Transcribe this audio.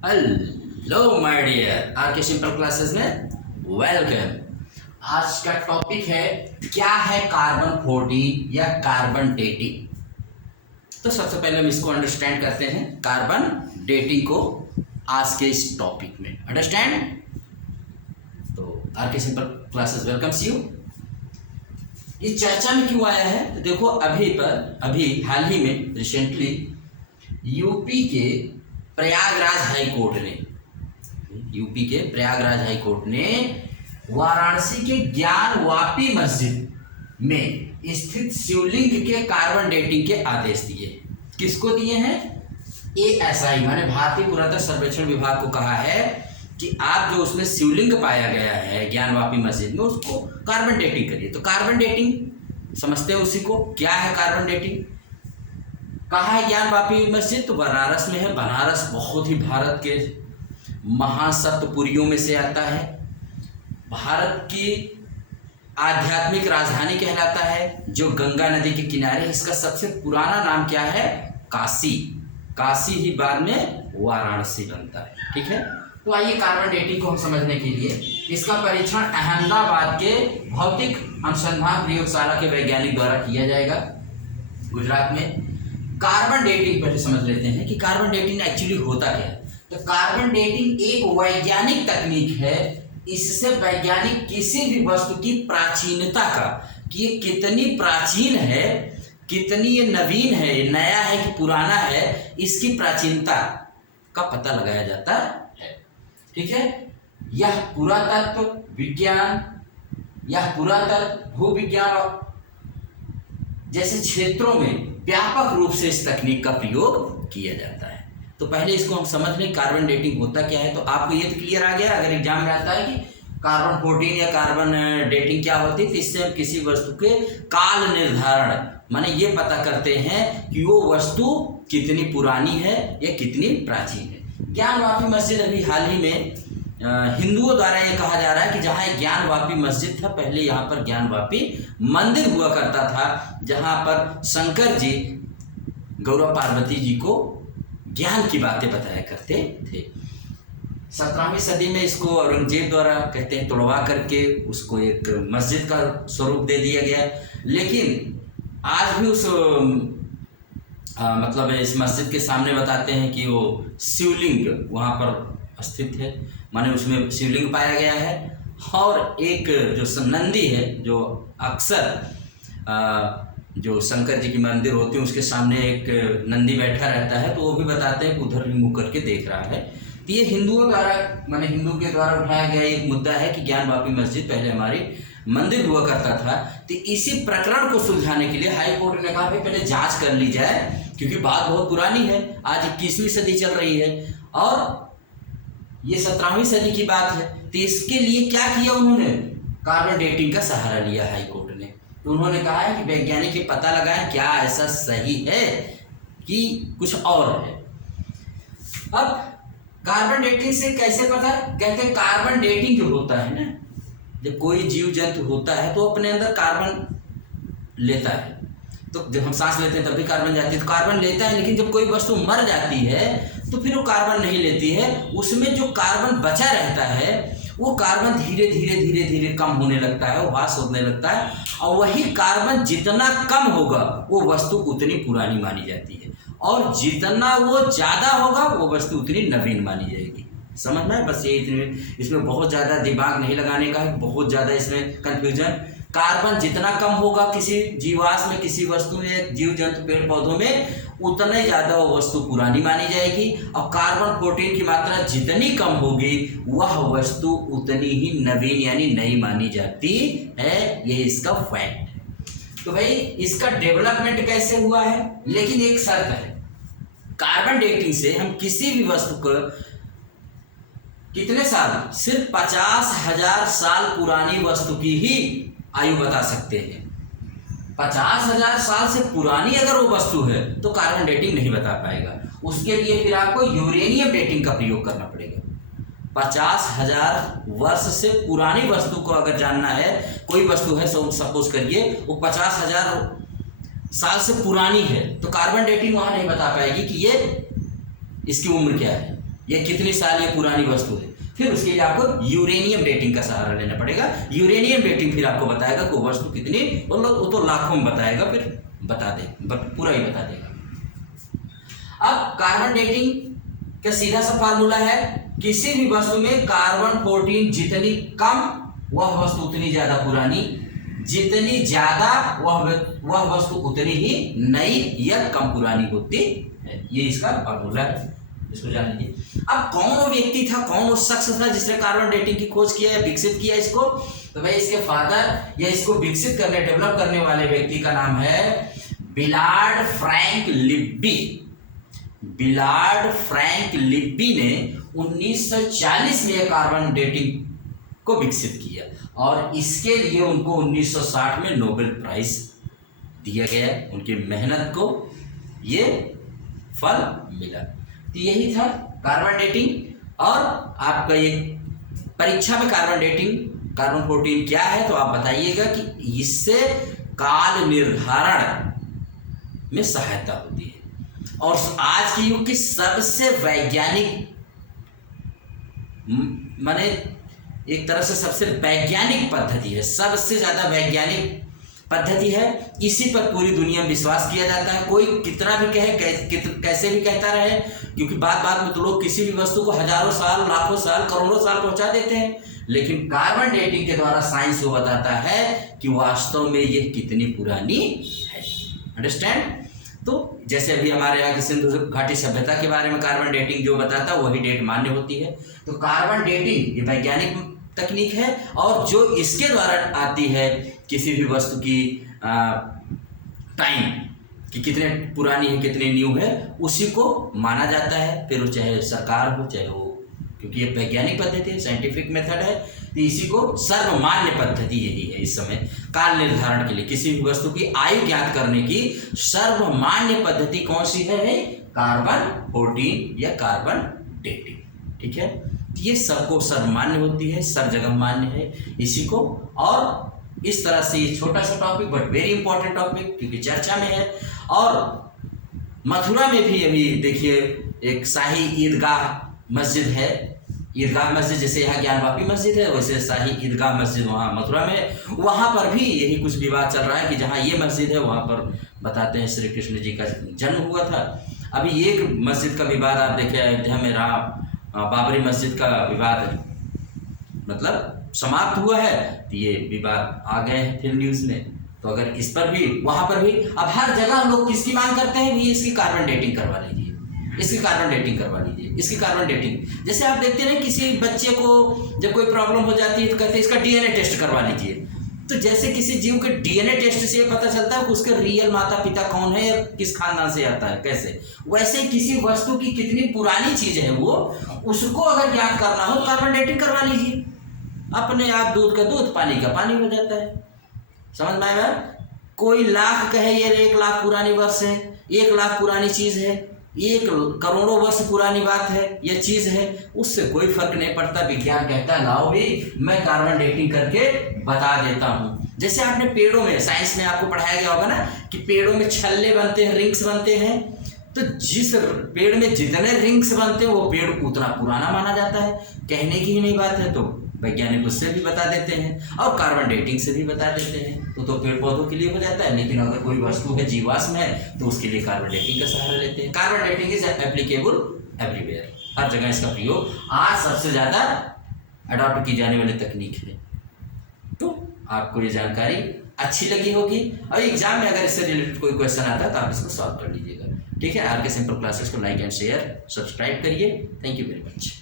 Hello my dear, are के simple classes में welcome. आज का टॉपिक है क्या है कार्बन 14 या कार्बन डेटिंग। तो सबसे पहले हम इसको अंडरस्टैंड करते हैं, कार्बन डेटिंग को आज के इस टॉपिक में अंडरस्टैंड। तो आर के सिंपल क्लासेस वेलकम्स यू। ये चर्चा में क्यों आया है तो देखो, अभी हाल ही में रिसेंटली यूपी के प्रयागराज हाई कोर्ट ने वाराणसी के ज्ञान वापी मस्जिद में स्थित शिवलिंग के कार्बन डेटिंग के आदेश दिए। किसको दिए हैं? ASI माने भारतीय पुरातत्व सर्वेक्षण विभाग को कहा है कि आप जो उसमें शिवलिंग पाया गया है ज्ञान वापी मस्जिद में, उसको कार्बन डेटिंग करिए। तो कार्बन डेटिंग समझते हैं उसी को, क्या है कार्बन डेटिंग, कहाँ है ज्ञान वापी मस्जिद? तो बनारस में है। बनारस बहुत ही भारत के महान सप्तपुरियों में से आता है, भारत की आध्यात्मिक राजधानी कहलाता है, जो गंगा नदी के किनारे। इसका सबसे पुराना नाम क्या है? काशी। काशी ही बाद में वाराणसी बनता है, ठीक है। तो आइए कार्बन डेटिंग को हम समझने के लिए इसका परीक्षण अहमदाबाद के भौतिक अनुसंधान प्रयोगशाला के वैज्ञानिक द्वारा किया जाएगा, गुजरात में। कार्बन डेटिंग पहले समझ लेते हैं कि कार्बन डेटिंग एक्चुअली होता क्या है। तो कार्बन डेटिंग एक वैज्ञानिक तकनीक है। इससे वैज्ञानिक किसी भी वस्तु की प्राचीनता का, कि ये कितनी प्राचीन है, कितनी ये नवीन है, नया है कि पुराना है, इसकी प्राचीनता का पता लगाया जाता है, ठीक है। यह पुरातत्व विज्ञान, यह पुरातत्व भूविज्ञान जैसे क्षेत्रों में व्यापक रूप से इस तकनीक का प्रयोग किया जाता है। तो पहले इसको हम समझ लें कार्बन डेटिंग होता क्या है। तो आपको ये तो क्लियर आ गया, अगर एग्जाम में आता है कि कार्बन 14 या कार्बन डेटिंग क्या होती है, तो इससे हम किसी वस्तु के काल निर्धारण माने ये पता करते हैं कि वो वस्तु कितनी पुरानी है या कितनी प्राचीन है। ज्ञान वापी मस्जिद अभी हाल ही में हिंदुओं द्वारा ये कहा जा रहा है कि जहाँ ज्ञान वापी मस्जिद था, पहले यहाँ पर ज्ञान वापी मंदिर हुआ करता था, जहाँ पर शंकर जी गौरव पार्वती जी को ज्ञान की बातें बताया करते थे। 17वीं सदी में इसको औरंगजेब द्वारा कहते हैं तोड़वा करके उसको एक मस्जिद का स्वरूप दे दिया गया। लेकिन आज भी उस मतलब इस मस्जिद के सामने बताते हैं कि वो शिवलिंग वहाँ पर स्थित है, माने उसमें शिवलिंग पाया गया है। और एक जो नंदी है, जो अक्सर जो शंकर जी की मंदिर होती है उसके सामने एक नंदी बैठा रहता है, तो वो भी बताते हैं कि उधर भी मुँह करके देख रहा है। तो ये हिंदुओं द्वारा माने हिंदू के द्वारा उठाया गया एक मुद्दा है कि ज्ञान वापी मस्जिद पहले हमारी मंदिर हुआ करता था। तो इसी प्रकरण को सुलझाने के लिए हाई कोर्ट ने कहा भाई पहले जांच कर ली जाए, क्योंकि बात बहुत पुरानी है, आज 21वीं सदी चल रही है और ये 17वीं सदी की बात है। तो इसके लिए क्या किया उन्होंने? कार्बन डेटिंग का सहारा लिया हाई कोर्ट ने। तो उन्होंने कहा है कि वैज्ञानिक ये पता लगाएं क्या ऐसा सही है कि कुछ और है। अब कार्बन डेटिंग से कैसे पता? कहते हैं कार्बन डेटिंग जो होता है ना, जब कोई जीव जंतु होता है तो अपने अंदर कार्बन लेता है। तो जब हम सांस लेते हैं तब भी कार्बन जाती है, तो कार्बन लेता है। लेकिन जब कोई वस्तु मर जाती है तो फिर वो कार्बन नहीं लेती है, उसमें जो कार्बन बचा रहता है वो कार्बन धीरे धीरे कम होने लगता है, वो ह्रास होने लगता है। और वही कार्बन जितना कम होगा वो वस्तु उतनी पुरानी मानी जाती है, और जितना वो ज़्यादा होगा वो वस्तु उतनी नवीन मानी जाएगी। समझना है बस, ये इतने इसमें बहुत ज़्यादा दिमाग नहीं लगाने का है, बहुत ज़्यादा इसमें कन्फ्यूजन। कार्बन जितना कम होगा किसी जीवाश्म में, किसी वस्तु में, जीव जंतु पेड़ पौधों में, उतना ज़्यादा वो वस्तु पुरानी मानी जाएगी। और कार्बन 14 की मात्रा जितनी कम होगी वह वस्तु उतनी ही नवीन यानी नई मानी जाती है। ये इसका फैक्ट है। तो भाई इसका डेवलपमेंट कैसे हुआ है? लेकिन एक शर्त है, कार्बन डेटिंग से हम किसी भी वस्तु को कितने साल, सिर्फ 50,000 साल पुरानी वस्तु की ही आयु बता सकते हैं। 50,000 साल से पुरानी अगर वो वस्तु है तो कार्बन डेटिंग नहीं बता पाएगा। उसके लिए फिर आपको यूरेनियम डेटिंग का प्रयोग करना पड़ेगा। 50,000 वर्ष से पुरानी वस्तु को अगर जानना है, कोई वस्तु है सपोज करिए वो 50,000 साल से पुरानी है, तो कार्बन डेटिंग वहाँ नहीं बता पाएगी कि ये इसकी उम्र क्या है, या कितने साल ये पुरानी वस्तु है। फिर उसके लिए आपको यूरेनियम डेटिंग का सहारा लेना पड़ेगा। यूरेनियम डेटिंग फिर आपको बताएगा कि वस्तु कितनी, मतलब वो तो लाखों में बताएगा, फिर बता दे पूरा ही बता देगा। अब कार्बन डेटिंग का सीधा सा फार्मूला है, किसी भी वस्तु में कार्बन 14 जितनी कम वह वस्तु उतनी ज्यादा पुरानी, जितनी ज्यादा वह वस्तु उतनी ही नई या कम पुरानी होती है। ये इसका फार्मूला है, इसको जान लीजिए। अब कौन वो व्यक्ति था, कौन वो शख्स था जिसने कार्बन डेटिंग की खोज किया है, विकसित किया इसको, तो भाई इसके फादर या इसको विकसित करने, डेवलप करने वाले व्यक्ति का नाम है बिलार्ड फ्रैंक लिब्बी। बिलार्ड फ्रैंक लिब्बी ने 1940 में कार्बन डेटिंग को विकसित किया और इसके लिए उनको 1960 में नोबेल प्राइज दिया गया। उनकी मेहनत को ये फल मिला। तो यही था कार्बन डेटिंग। और आपका ये परीक्षा में कार्बन डेटिंग, कार्बन 14 क्या है, तो आप बताइएगा कि इससे काल निर्धारण में सहायता होती है और आज के युग की सबसे वैज्ञानिक, माने एक तरह से सबसे वैज्ञानिक पद्धति है, सबसे ज्यादा वैज्ञानिक पद्धति है। इसी पर पूरी दुनिया में विश्वास किया जाता है। कोई कितना भी कहे, कैसे भी कहता रहे, क्योंकि बात बात में तो लोग किसी भी वस्तु को हजारों साल, लाखों साल, करोड़ों साल पहुंचा देते हैं, लेकिन कार्बन डेटिंग के द्वारा साइंस को बताता है कि वास्तव में ये कितनी पुरानी है। अंडरस्टैंड? तो जैसे अभी हमारे यहाँ की सिंधु घाटी सभ्यता के बारे में कार्बन डेटिंग जो बताता है वही डेट मान्य होती है। तो कार्बन डेटिंग ये वैज्ञानिक तकनीक है और जो इसके द्वारा आती है किसी भी वस्तु की टाइम कि कितने पुरानी है, कितने न्यू है, उसी को माना जाता है। फिर वो चाहे सरकार हो, चाहे वो, क्योंकि ये वैज्ञानिक पद्धति है, साइंटिफिक मेथड है, तो इसी को सर्वमान्य पद्धति यही है इस समय काल निर्धारण के लिए। किसी भी वस्तु की आयु ज्ञात करने की सर्वमान्य पद्धति कौन सी है? कार्बन 14 या कार्बन डेटिंग। ठीक है, ये सबको सर्वमान्य होती है, सब जगह मान्य है इसी को। और इस तरह से ये छोटा सा topic but very important topic क्योंकि चर्चा में है। और मथुरा में भी अभी देखिए एक शाही ईदगाह मस्जिद है। ईदगाह मस्जिद जैसे यहाँ ज्ञानवापी मस्जिद है, वैसे शाही ईदगाह मस्जिद वहाँ मथुरा में, वहाँ पर भी यही कुछ विवाद चल रहा है कि जहाँ ये मस्जिद है वहाँ पर बताते हैं श्री कृष्ण जी का जन्म हुआ था। अभी एक मस्जिद का विवाद आप देखें, अयोध्या में बाबरी मस्जिद का विवाद मतलब समाप्त हुआ है, तो ये विवाद आ गए हैं फिर न्यूज़ में। तो अगर इस पर भी, वहाँ पर भी, अब हर जगह लोग किसकी मांग करते हैं, भी इसकी कार्बन डेटिंग करवा लीजिए, इसकी कार्बन डेटिंग करवा लीजिए, इसकी कार्बन डेटिंग। जैसे आप देखते हैं किसी बच्चे को जब कोई प्रॉब्लम हो जाती है तो कहते हैं इसका डीएनए टेस्ट करवा लीजिए। तो जैसे किसी जीव के डीएनए टेस्ट से पता चलता है कि उसके रियल माता पिता कौन है या किस खानदान से आता है, कैसे, वैसे किसी वस्तु की कितनी पुरानी चीज है वो, उसको अगर ज्ञात करना हो तो कार्बन डेटिंग करवा लीजिए। अपने आप दूध का दूध, पानी का पानी हो जाता है। समझ में आया? कोई लाख कहे ये 1 लाख पुरानी वर्ष है, 1 लाख पुरानी चीज है, 1 करोड़ों वर्ष पुरानी बात है या चीज है, उससे कोई फर्क नहीं पड़ता। विज्ञान कहता है लाओ भी मैं कार्बन डेटिंग करके बता देता हूँ। जैसे आपने पेड़ों में, साइंस में आपको पढ़ाया गया होगा ना कि पेड़ों में छल्ले बनते हैं, रिंग्स बनते हैं। तो जिस पेड़ में जितने रिंग्स बनते हैं वो पेड़ उतना पुराना माना जाता है। कहने की ही नहीं बात है, तो वैज्ञानिक उससे भी बता देते हैं और कार्बन डेटिंग से भी बता देते हैं। तो पेड़ पौधों के लिए हो जाता है, लेकिन अगर कोई वस्तु है जीवाश्म है तो उसके लिए कार्बन डेटिंग का सहारा लेते हैं। Carbon dating is applicable everywhere, हर जगह इसका प्रयोग आज सबसे ज़्यादा अडॉप्ट की जाने वाली तकनीक है। तो आपको ये जानकारी अच्छी लगी होगी और एग्जाम में अगर इससे रिलेटेड कोई क्वेश्चन आता है तो आप इसको सॉल्व कर लीजिएगा। ठीक है, आर के सिंपल क्लासेस को लाइक एंड शेयर सब्सक्राइब करिए। Thank you very much.